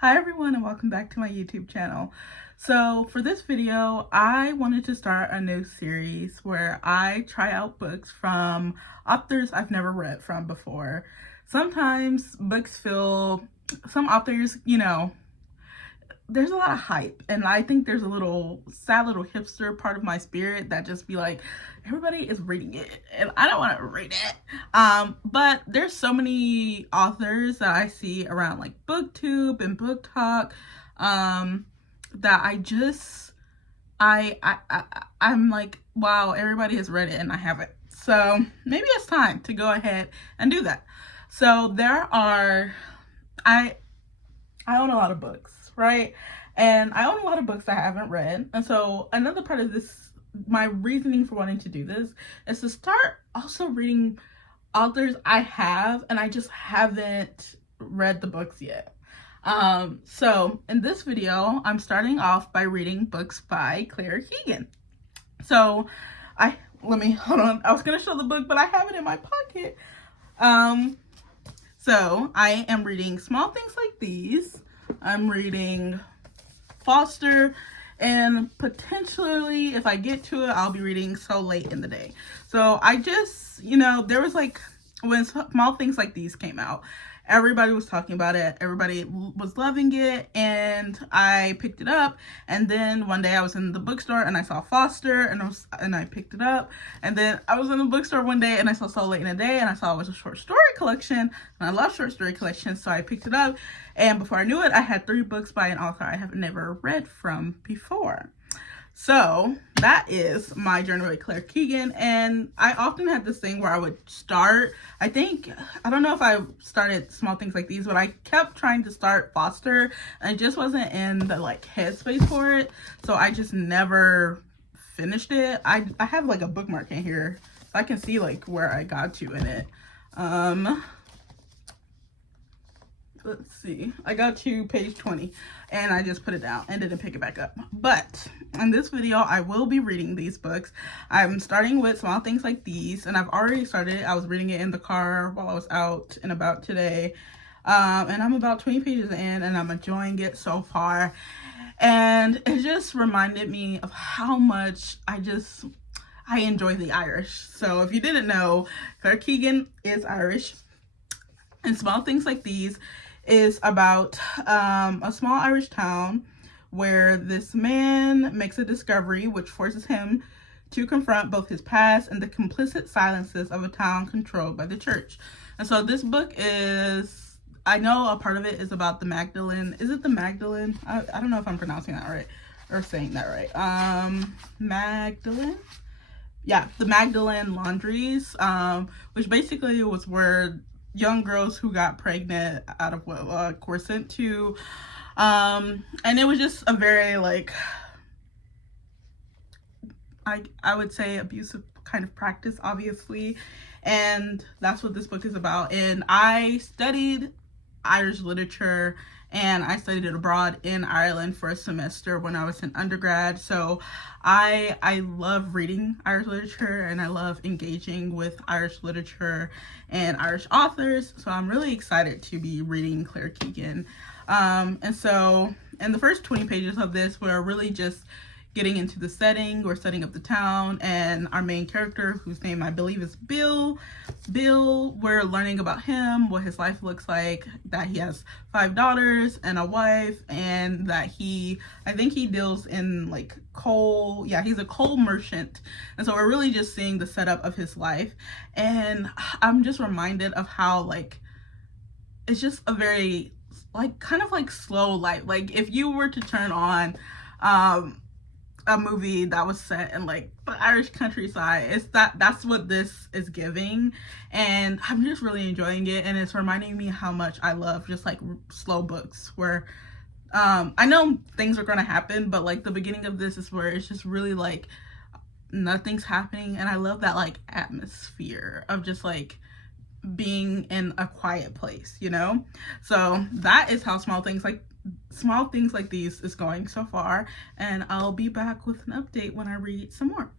Hi everyone and welcome back to my YouTube channel. So for this video, I wanted to start a new series where I try out books from authors I've never read from before. Sometimes books feel, some authors, there's a lot of hype, and I think there's a little sad little hipster part of my spirit that just be like, everybody is reading it and I don't want to read it. But there's so many authors that I see around like booktube and book talk that I'm like, wow, everybody has read it and I haven't. So maybe it's time to go ahead and do that. So I own a lot of books, right? And I own a lot of books I haven't read. And so another part of this, my reasoning for wanting to do this, is to start also reading authors I have and I just haven't read the books yet. So in this video, I'm starting off by reading books by Claire Keegan. So let me, hold on. I was going to show the book, but I have it in my pocket. So I am reading Small Things Like These. I'm reading Foster, and potentially if I get to it, I'll be reading So Late in the Day. So I just, there was like, when Small Things Like These came out, everybody was talking about it, everybody was loving it, and I picked it up. And then one day I was in the bookstore and I saw Foster, and I picked it up. And then I was in the bookstore one day and I saw So Late in the Day, and I saw it was a short story collection, and I love short story collections, so I picked it up. And before I knew it, I had 3 books by an author I have never read from before. So that is my journey with Claire Keegan. And I often had this thing where I would start, I don't know if I started Small Things Like These, but I kept trying to start Foster and I just wasn't in the like headspace for it. So I just never finished it. I have like a bookmark in here so I can see like where I got to in it. Let's see, I got to page 20 and I just put it down and didn't pick it back up. But in this video, I will be reading these books. I'm starting with Small Things Like These, and I've already started. I was reading it in the car while I was out and about today. And I'm about 20 pages in and I'm enjoying it so far. And it just reminded me of how much I enjoy the Irish. So if you didn't know, Claire Keegan is Irish. And Small Things Like These is about a small Irish town where this man makes a discovery which forces him to confront both his past and the complicit silences of a town controlled by the church. And so this book is, I know a part of it is about the Magdalene. Is it the Magdalene? I don't know if I'm pronouncing that right or saying that right. Magdalene? Yeah, the Magdalene laundries, which basically was where young girls who got pregnant out of were sent to, and it was just a very like, I would say abusive kind of practice, obviously, and that's what this book is about. And I studied Irish literature and I studied it abroad in Ireland for a semester when I was in undergrad. So I love reading Irish literature and I love engaging with Irish literature and Irish authors. So I'm really excited to be reading Claire Keegan. And so in the first 20 pages of this, we're really just getting into the setting. We're setting up the town and our main character, whose name I believe is Bill, we're learning about him, what his life looks like, that he has 5 daughters and a wife, and that I think he deals in like coal. Yeah, he's a coal merchant. And so we're really just seeing the setup of his life. And I'm just reminded of how like, it's just a very like kind of like slow life. Like if you were to turn on a movie that was set in like the Irish countryside, that's what this is giving. And I'm just really enjoying it, and it's reminding me how much I love just like slow books where I know things are gonna happen, but like the beginning of this is where it's just really like nothing's happening, and I love that like atmosphere of just like being in a quiet place, so that is how Small Things Like These is going so far, and I'll be back with an update when I read some more.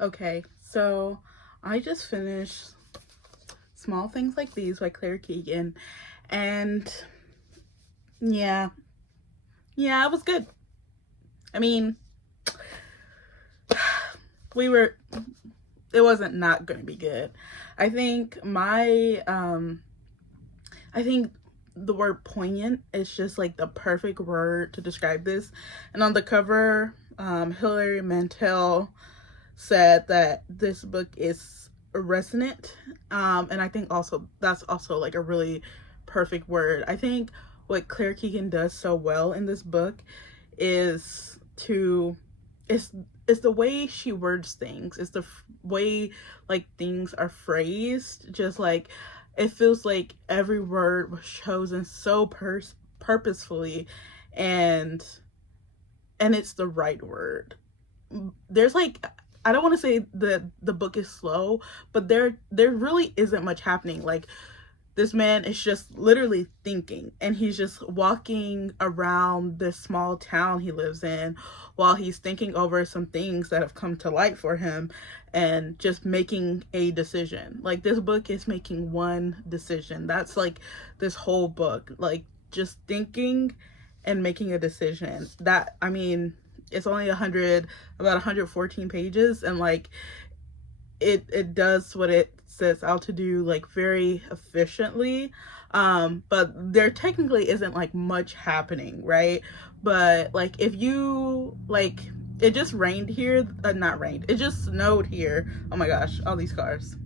Okay, so I just finished Small Things Like These by Claire Keegan, and yeah, it was good. I mean, we were, it wasn't not going to be good. I think I think the word poignant is just like the perfect word to describe this. And on the cover, Hilary Mantel said that this book is resonant. And I think also that's also like a really perfect word. I think what Claire Keegan does so well in this book is to it's the way she words things. It's the way like things are phrased. Just like it feels like every word was chosen so purposefully, and it's the right word. There's like, I don't want to say that the book is slow, but there really isn't much happening. Like, this man is just literally thinking, and he's just walking around this small town he lives in while he's thinking over some things that have come to light for him and just making a decision. Like, this book is making one decision. That's like this whole book, like just thinking and making a decision. That, I mean, it's only about 114 pages, and like it does what it sets out to do, like very efficiently. But there technically isn't like much happening, right? But like, if you like, it just rained here, not rained, it just snowed here. Oh my gosh, all these cars.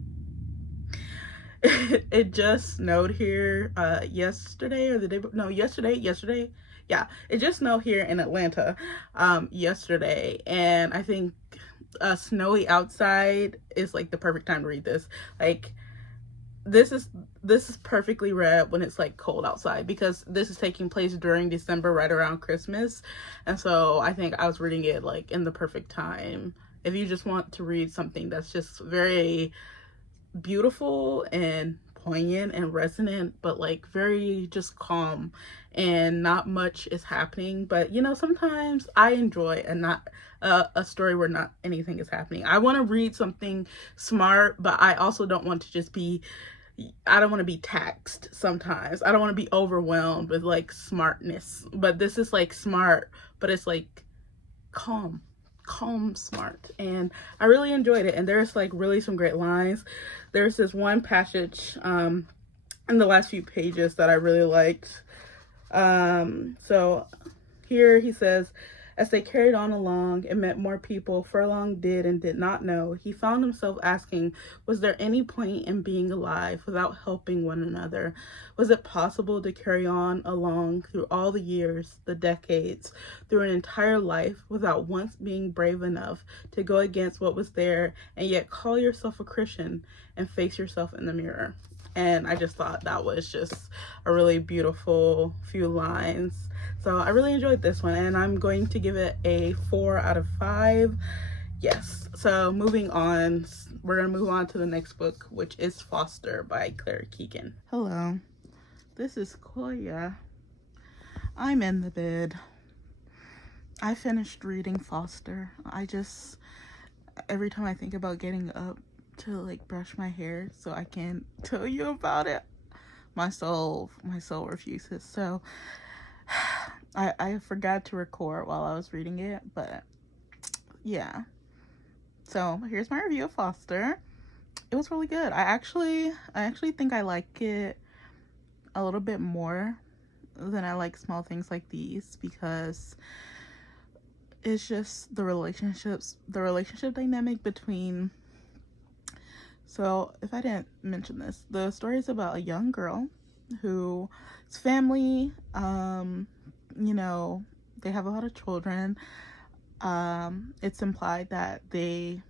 It just snowed here yesterday, or the day, no, yesterday. Yeah, it just snowed here in Atlanta yesterday, and I think snowy outside is like the perfect time to read this. Like, this is perfectly read when it's like cold outside, because this is taking place during December, right around Christmas. And so I think I was reading it like in the perfect time if you just want to read something that's just very beautiful and poignant and resonant, but like very just calm, and not much is happening. But you know, sometimes I enjoy a story where not anything is happening. I want to read something smart, but I also don't want to just be, I don't want to be taxed sometimes. I don't want to be overwhelmed with like smartness. But this is like smart, but it's like calm smart, and I really enjoyed it. And there's like really some great lines. There's this one passage in the last few pages that I really liked. So here he says, as they carried on along and met more people Furlong did and did not know, he found himself asking, was there any point in being alive without helping one another? Was it possible to carry on along through all the years, the decades, through an entire life without once being brave enough to go against what was there and yet call yourself a Christian and face yourself in the mirror? And I just thought that was just a really beautiful few lines. So I really enjoyed this one, and I'm going to give it a 4 out of 5. Yes. So moving on, we're going to move on to the next book, which is Foster by Claire Keegan. Hello, this is Koya. I'm in the bed. I finished reading Foster. Every time I think about getting up to like brush my hair so I can tell you about it, my soul refuses. So I forgot to record while I was reading it, but yeah. So here's my review of Foster. It was really good. I actually think I like it a little bit more than I like Small Things Like These, because it's just the relationship dynamic between. So if I didn't mention this, the story is about a young girl whose family, you know, they have a lot of children. It's implied that they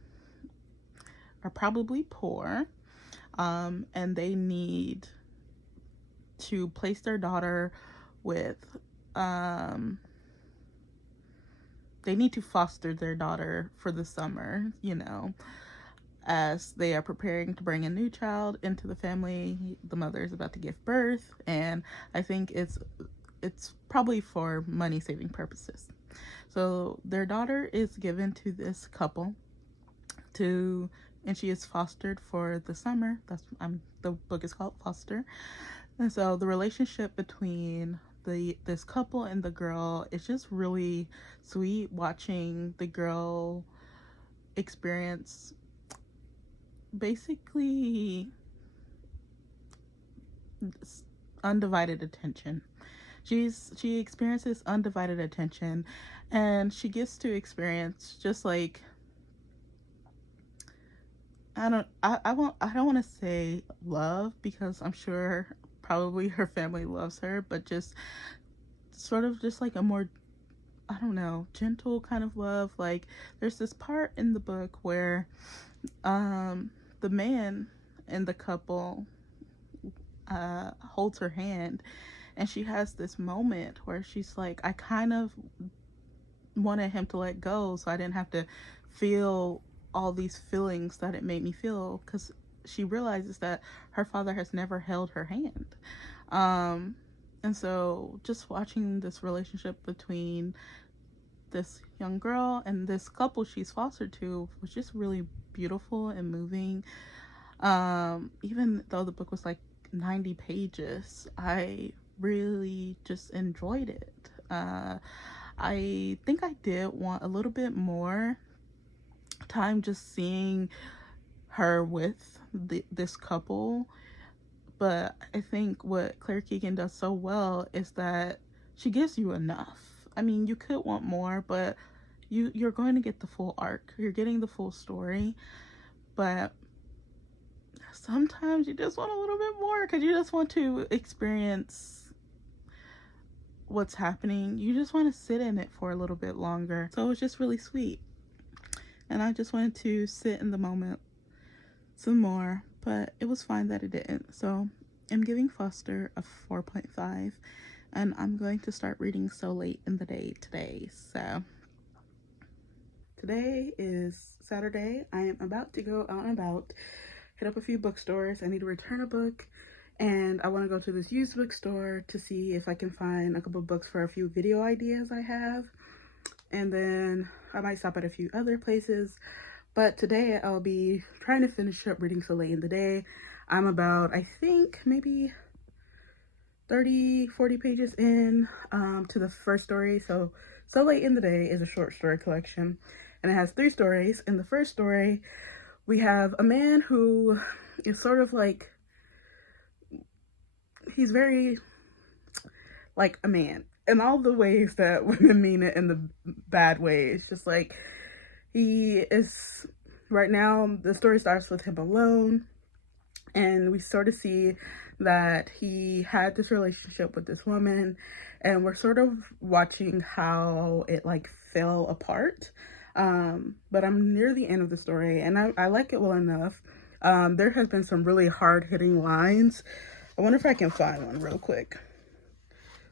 are probably poor, and they need to place their daughter with, they need to foster their daughter for the summer, you know, as they are preparing to bring a new child into the family. The mother is about to give birth, and I think it's probably for money saving purposes. So their daughter is given to this couple, to, and she is fostered for the summer. The book is called Foster. And so the relationship between this couple and the girl is just really sweet, watching the girl experience basically undivided attention. She experiences undivided attention, and she gets to experience just like, I don't want to say love, because I'm sure probably her family loves her, but just sort of just like a more, I don't know, gentle kind of love. Like, there's this part in the book where the man in the couple holds her hand, and she has this moment where she's like, I kind of wanted him to let go so I didn't have to feel all these feelings that it made me feel, because she realizes that her father has never held her hand. And so just watching this relationship between this young girl and this couple she's fostered to was just really beautiful and moving. Even though the book was like 90 pages, I really just enjoyed it. I think I did want a little bit more time just seeing her with this couple, but I think what Claire Keegan does so well is that she gives you enough. I mean, you could want more, but you're going to get the full arc. You're getting the full story, but sometimes you just want a little bit more, because you just want to experience what's happening. You just want to sit in it for a little bit longer. So it's just really sweet, and I just wanted to sit in the moment some more, but it was fine that it didn't. So I'm giving Foster a 4.5, and I'm going to start reading so late in the day today. So today is Saturday. I am about to go out and about, hit up a few bookstores. I need to return a book, and I want to go to this used bookstore to see if I can find a couple of books for a few video ideas I have, and then I might stop at a few other places. But today I'll be trying to finish up reading so late in the day. I'm about, I think, maybe 30-40 pages in to the first story. So Late in the Day is a short story collection, and it has 3 stories. In the first story, we have a man who is sort of like, he's very like a man in all the ways that women mean it, in the bad ways. Just like, he is, right now, the story starts with him alone, and we sort of see that he had this relationship with this woman, and we're sort of watching how it like fell apart. But I'm near the end of the story, and I like it well enough. There has been some really hard-hitting lines. I wonder if I can find one real quick.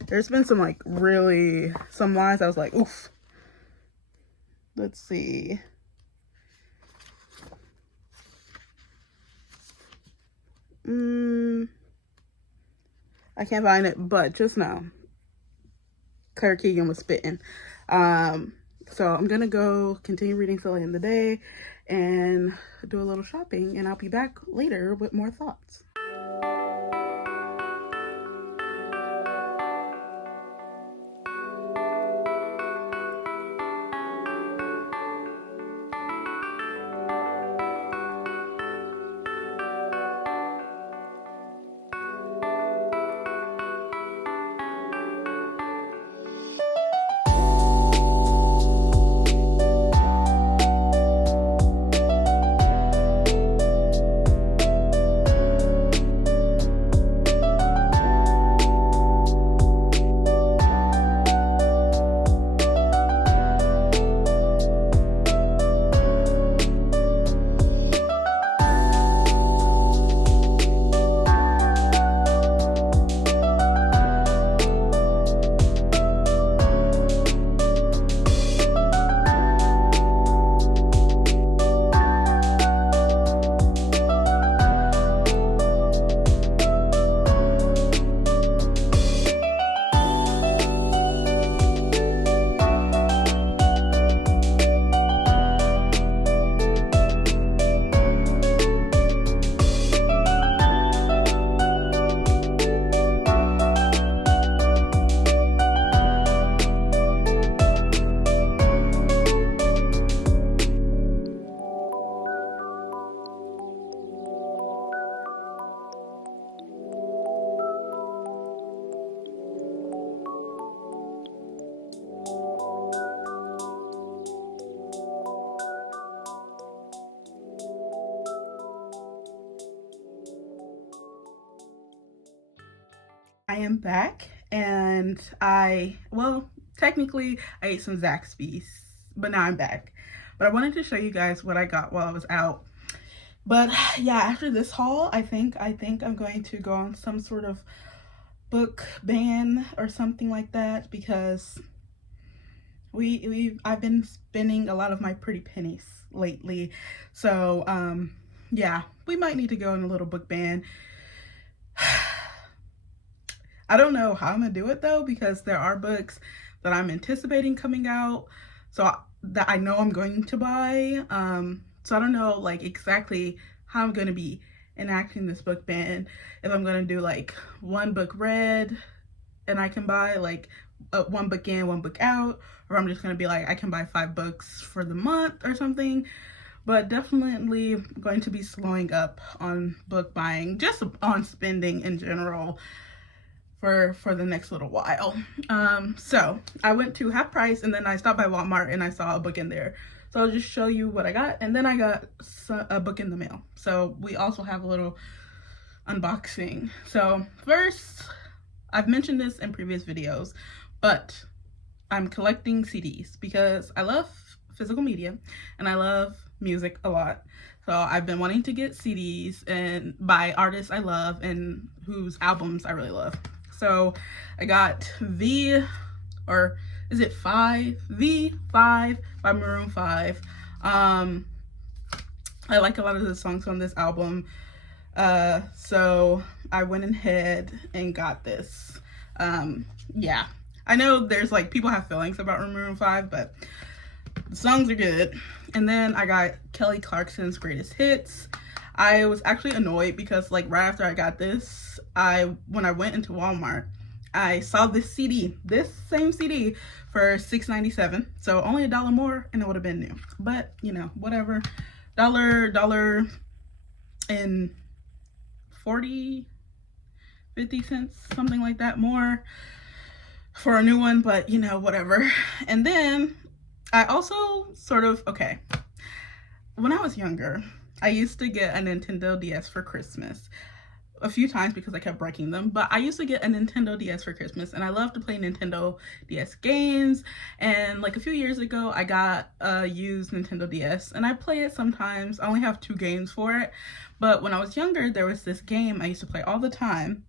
There's been some like really, some lines I was like, oof. Let's see. I can't find it, but just now, Claire Keegan was spitting. So I'm gonna go continue reading so late in the day and do a little shopping, and I'll be back later with more thoughts. I am back, and well, technically I ate some Zaxby's, but now I'm back. But I wanted to show you guys what I got while I was out. But yeah, after this haul, I think I'm going to go on some sort of book ban or something like that, because I've been spending a lot of my pretty pennies lately. So yeah, we might need to go on a little book ban. I don't know how I'm gonna do it though, because there are books that I'm anticipating coming out, so that I know I'm going to buy. So I don't know like exactly how I'm gonna be enacting this book ban. If I'm gonna do like one book read and I can buy like one book in, one book out, or I'm just gonna be like I can buy 5 books for the month or something. But definitely going to be slowing up on book buying, just on spending in general, for the next little while. So I went to Half Price, and then I stopped by Walmart and I saw a book in there. So I'll just show you what I got, and then I got a book in the mail. So we also have a little unboxing. So first, I've mentioned this in previous videos, but I'm collecting CDs because I love physical media and I love music a lot. So I've been wanting to get CDs and by artists I love and whose albums I really love. So I got V5 by Maroon 5. I like a lot of the songs on this album. So I went ahead and got this. Yeah, I know there's like people have feelings about Maroon 5, but the songs are good. And then I got Kelly Clarkson's Greatest Hits. I was actually annoyed because like right after I got this, when I went into Walmart, I saw this same CD for $6.97. So only $1 more and it would have been new. But you know, whatever. Dollar and 50 cents, something like that more for a new one, but you know, whatever. And then I also okay, when I was younger, I used to get a Nintendo DS for Christmas a few times because I kept breaking them, but I used to get a Nintendo DS for Christmas, and I love to play Nintendo DS games. And like a few years ago, I got a used Nintendo DS, and I play it sometimes. I only have 2 games for it, but when I was younger, there was this game I used to play all the time,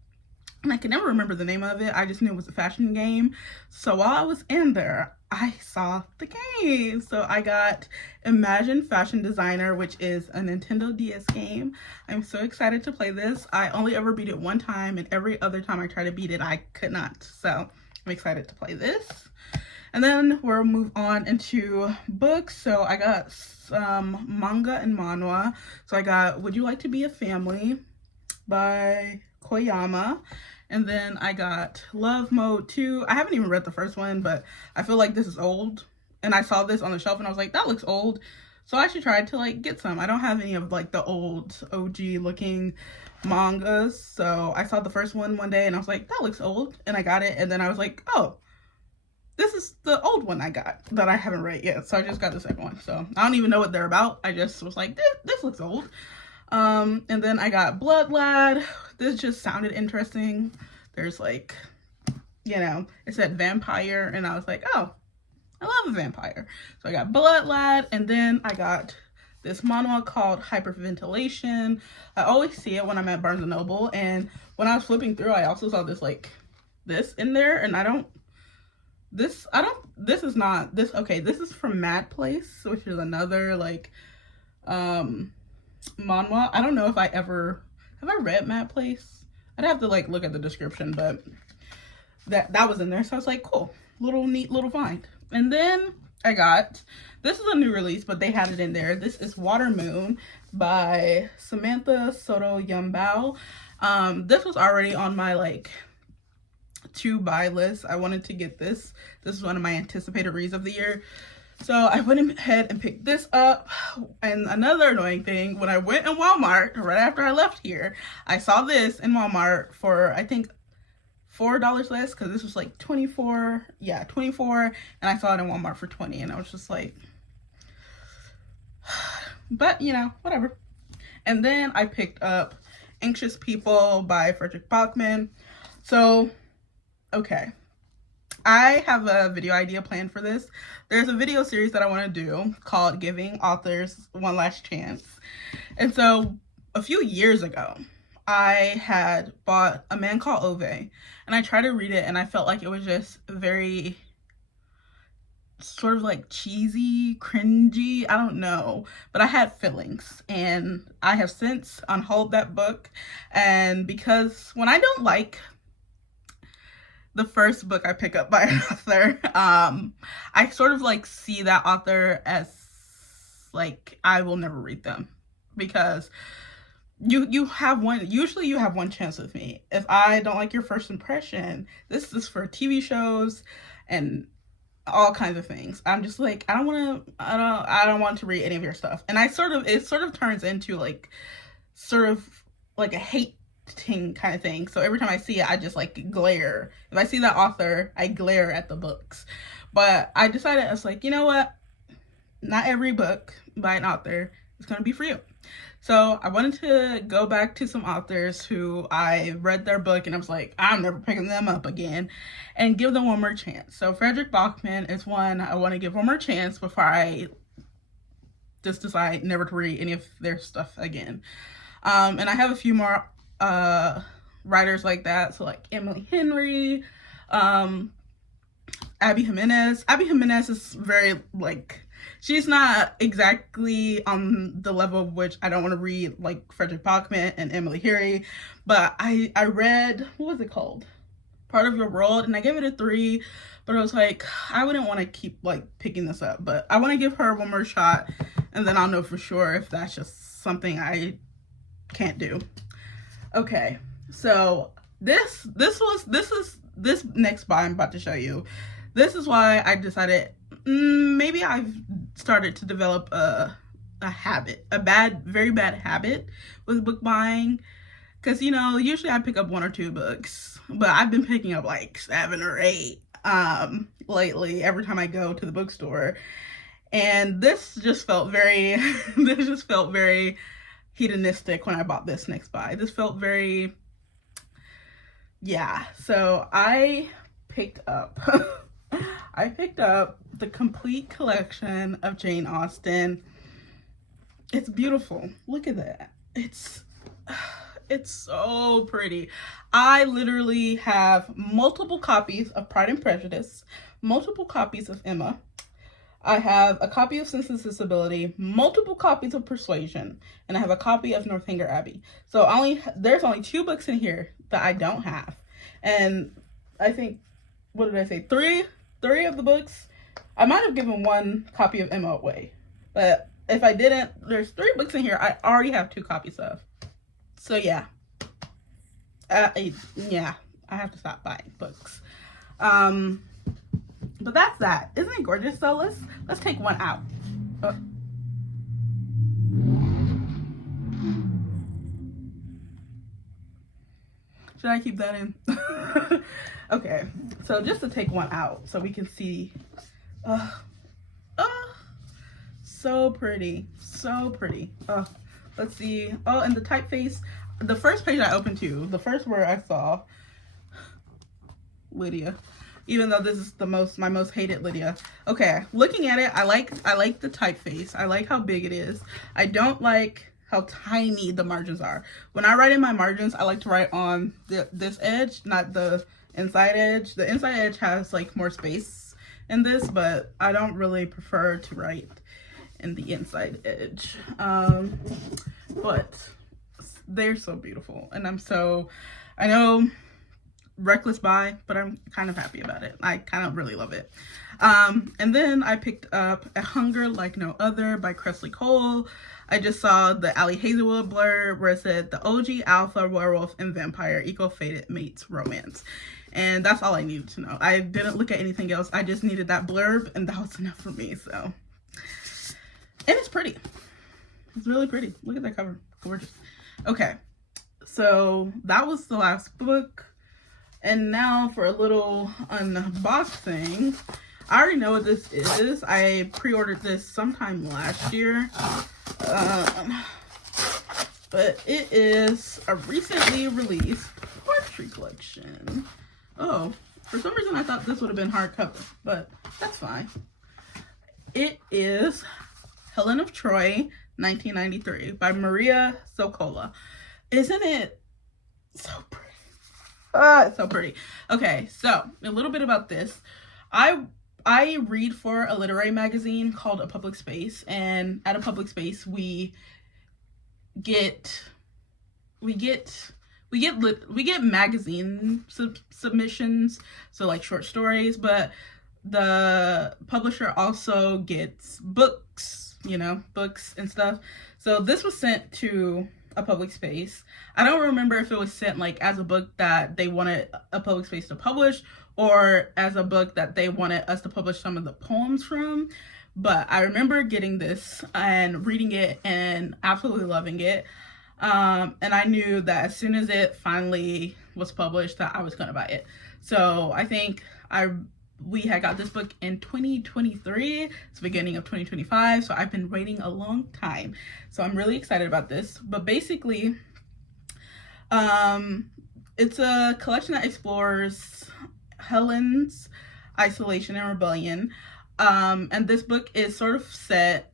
and I can never remember the name of it. I just knew it was a fashion game. So while I was in there, I saw the game. So I got Imagine Fashion Designer, which is a Nintendo DS game. I'm so excited to play this. I only ever beat it one time, and every other time I tried to beat it, I could not. So I'm excited to play this. And then we'll move on into books. So I got some manga and manhwa. So I got Would You Like to Be a Family by Koyama. And then I got Love Mode 2. I haven't even read the first one, but I feel like this is old. And I saw this on the shelf and I was like, that looks old. So I should try to like get some. I don't have any of like the old OG looking mangas. So I saw the first one day and I was like, that looks old. And I got it. And then I was like, oh, this is the old one I got that I haven't read yet. So I just got the second one. So I don't even know what they're about. I just was like, this looks old. And then I got Blood Lad. This just sounded interesting. There's like, you know, it said vampire, and I was like, oh, I love a vampire. So I got Blood Lad, and then I got this manhwa called Hyperventilation. I always see it when I'm at Barnes & Noble, and when I was flipping through, I also saw this this in there, and this is from Mad Place, which is another like manhwa. I don't know if have I read Mad Place? I'd have to like look at the description, but that was in there. So I was like, cool, neat little find. And then I got, this is a new release, but they had it in there. This is Water Moon by Samantha Soto Yumbao. This was already on my like to buy list. I wanted to get this. This is one of my anticipated reads of the year. So I went ahead and picked this up. And another annoying thing, when I went in Walmart right after I left here, I saw this in Walmart for I think $4 less, because this was like 24, and I saw it in Walmart for 20, and I was just like, but you know, whatever. And then I picked up Anxious People by Frederick Bachman. So, okay. I have a video idea planned for this. There's a video series that I want to do called Giving Authors One Last Chance. And so a few years ago, I had bought A Man Called Ove, and I tried to read it, and I felt like it was just very sort of like cheesy, cringy, I don't know, but I had feelings, and I have since unhauled that book. And because when I don't like the first book I pick up by an author, I sort of like see that author as like I will never read them, because you have one, usually you have one chance with me. If I don't like your first impression, this is for TV shows and all kinds of things. I'm just like, I don't want to read any of your stuff. And it sort of turns into like sort of like a hating kind of thing. So every time I see it, I just like glare. If I see that author, I glare at the books. But I decided, I was like, you know what? Not every book by an author is going to be for you. So I wanted to go back to some authors who I read their book and I was like, I'm never picking them up again, and give them one more chance. So Frederick Bachman is one I want to give one more chance before I just decide never to read any of their stuff again. And I have a few more writers like that. So like Emily Henry, Abby Jimenez. Abby Jimenez is very like, she's not exactly on the level of which I don't want to read like Frederick Bachman and Emily Henry, but I read, what was it called? Part of Your World, and I gave it a 3, but I was like, I wouldn't want to keep like picking this up, but I want to give her one more shot, and then I'll know for sure if that's just something I can't do. Okay, so this next buy I'm about to show you, this is why I decided maybe I've started to develop a habit, a very bad habit with book buying. Because, you know, usually I pick up 1 or 2 books, but I've been picking up like 7 or 8 lately every time I go to the bookstore. And this just felt very, hedonistic when I bought this next buy. This felt very, yeah. So I picked up the complete collection of Jane Austen. It's beautiful. Look at that. It's so pretty. I literally have multiple copies of Pride and Prejudice, multiple copies of Emma. I have a copy of Sense and Sensibility, multiple copies of Persuasion, and I have a copy of Northanger Abbey. So there's only 2 books in here that I don't have. And I think, what did I say? 3 of the books, I might have given 1 copy of Emma away. But if I didn't, there's 3 books in here I already have 2 copies of. So yeah, yeah, I have to stop buying books. But that's that. Isn't it gorgeous? So let's take one out. Should I keep that in? Okay, so just to take one out so we can see. So pretty, so pretty. Let's see. Oh, and the typeface. The first page I opened to, the first word I saw, Lydia. Even though this is my most hated Lydia. Okay, looking at it, I like the typeface. I like how big it is. I don't like how tiny the margins are. When I write in my margins, I like to write on this edge, not the inside edge. The inside edge has like more space in this, but I don't really prefer to write in the inside edge. But they're so beautiful, and I know, reckless buy, but I'm kind of happy about it. I kind of really love it. And then I picked up A Hunger Like No Other by Cressley Cole. I just saw the Ali Hazelwood blurb where it said the OG alpha werewolf and vampire eco-fated mates romance. And that's all I needed to know. I didn't look at anything else. I just needed that blurb, and that was enough for me. So, and it's pretty. It's really pretty. Look at that cover. Gorgeous. Okay, so that was the last book. And now for a little unboxing. I already know what this is. I pre-ordered this sometime last year. But it is a recently released portrait poetry collection. Oh, for some reason I thought this would have been hardcover, but that's fine. It is Helen of Troy, 1993, by Maria Sokola. Isn't it so pretty? It's so pretty. Okay, so a little bit about this. I read for a literary magazine called A Public Space, and at A Public Space we get magazine submissions, so like short stories, but the publisher also gets books, books and stuff. So this was sent to A Public Space. I don't remember if it was sent like as a book that they wanted A Public Space to publish, or as a book that they wanted us to publish some of the poems from. But I remember getting this and reading it and absolutely loving it. And I knew that as soon as it finally was published that I was going to buy it. So I think we had got this book in 2023. It's the beginning of 2025. So I've been waiting a long time. So I'm really excited about this. But basically, it's a collection that explores Helen's isolation and rebellion. And this book is sort of set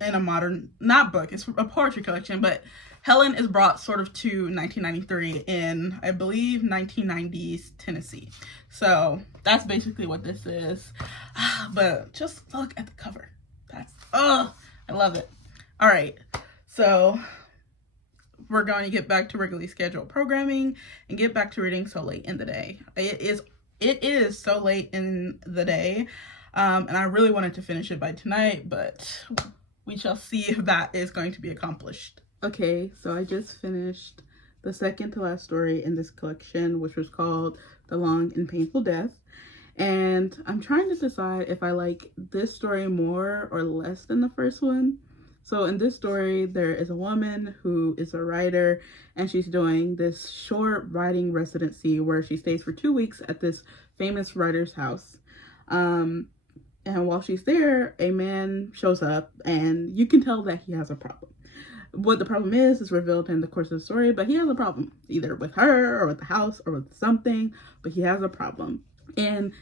in a modern, it's a poetry collection, but Helen is brought sort of to 1993 in, I believe, 1990s Tennessee. So that's basically what this is. But just look at the cover. I love it. All right. So we're going to get back to regularly scheduled programming and get back to reading So Late in the Day. It is so late in the day. And I really wanted to finish it by tonight, but we shall see if that is going to be accomplished. Okay, so I just finished the second to last story in this collection, which was called The Long and Painful Death. And I'm trying to decide if I like this story more or less than the first one. So in this story, there is a woman who is a writer, and she's doing this short writing residency where she stays for 2 weeks at this famous writer's house. And while she's there, a man shows up, and you can tell that he has a problem. What the problem is revealed in the course of the story, but he has a problem, either with her or with the house or with something, but he has a problem. And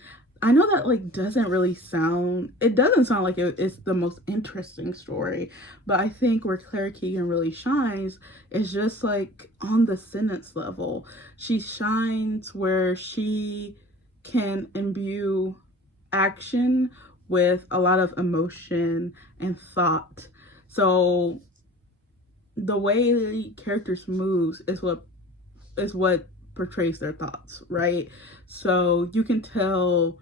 I know that doesn't sound like it's the most interesting story, but I think where Claire Keegan really shines is just like on the sentence level. She shines where she can imbue action with a lot of emotion and thought. So the way the characters moves is what portrays their thoughts, right? So you can tell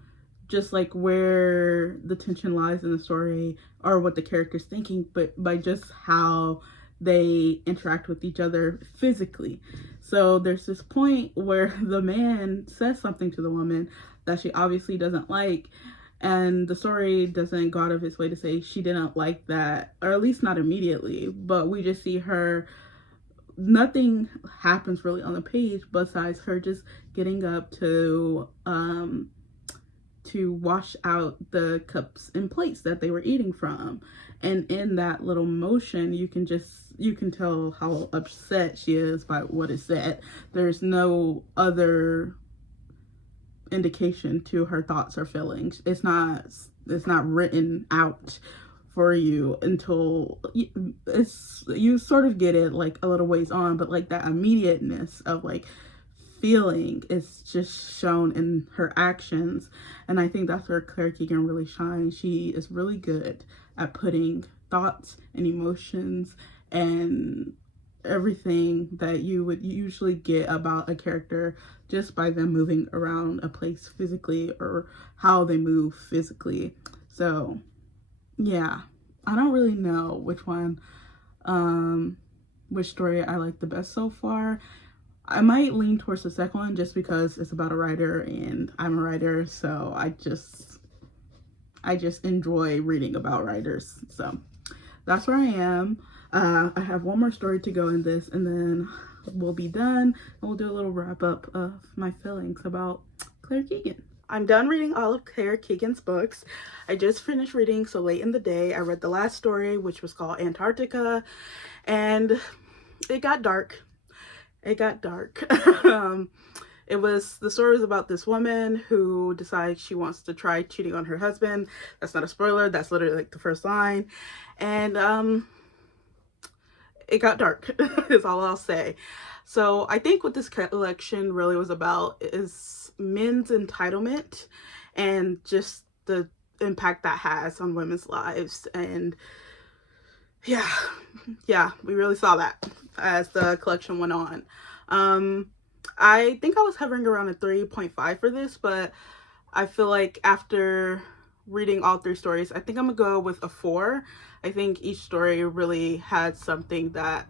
just like where the tension lies in the story or what the character's thinking, but by just how they interact with each other physically. So there's this point where the man says something to the woman that she obviously doesn't like, and the story doesn't go out of its way to say she didn't like that, or at least not immediately, but we just see her, nothing happens really on the page besides her just getting up to wash out the cups and plates that they were eating from. And in that little motion, you can tell how upset she is by what is said. There's no other indication to her thoughts or feelings. It's not written out for you until you sort of get it like a little ways on, but like that immediateness of like feeling is just shown in her actions. And I think that's where Claire Keegan really shines. She is really good at putting thoughts and emotions and everything that you would usually get about a character just by them moving around a place physically or how they move physically. So yeah, I don't really know which story I like the best so far. I might lean towards the second one just because it's about a writer and I'm a writer, so I just enjoy reading about writers. So that's where I am. I have one more story to go in this, and then we'll be done, and we'll do a little wrap up of my feelings about Claire Keegan. I'm done reading all of Claire Keegan's books. I just finished reading So Late in the Day. I read the last story, which was called Antarctica, and it got dark. it got dark. The story was about this woman who decides she wants to try cheating on her husband. That's not a spoiler, that's literally like the first line. And it got dark is all I'll say. So I think what this collection really was about is men's entitlement and just the impact that has on women's lives. And yeah, we really saw that as the collection went on. I think I was hovering around a 3.5 for this, but I feel like after reading all 3 stories, I think I'm gonna go with a 4. I think each story really had something that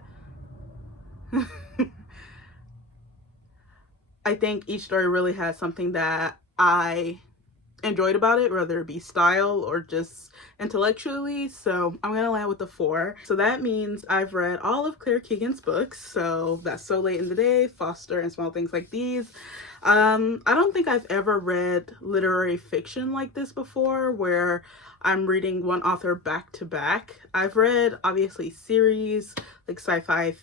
I enjoyed about it, whether it be style or just intellectually. So I'm gonna land with a 4. So that means I've read all of Claire Keegan's books. So that's So Late in the Day, Foster, and Small Things Like These. I don't think I've ever read literary fiction like this before, where I'm reading one author back to back. I've read obviously series like sci-fi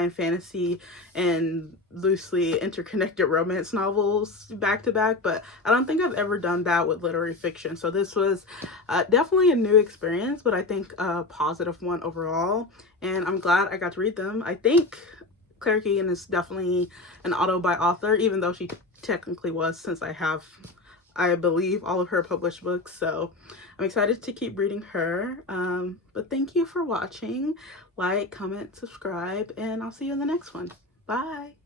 and fantasy and loosely interconnected romance novels back to back, but I don't think I've ever done that with literary fiction. So this was definitely a new experience, but I think a positive one overall, and I'm glad I got to read them. I think Claire Keegan is definitely an auto by author, even though she technically was, since I have, I believe, all of her published books. So I'm excited to keep reading her. But thank you for watching. Like, comment, subscribe, and I'll see you in the next one. Bye.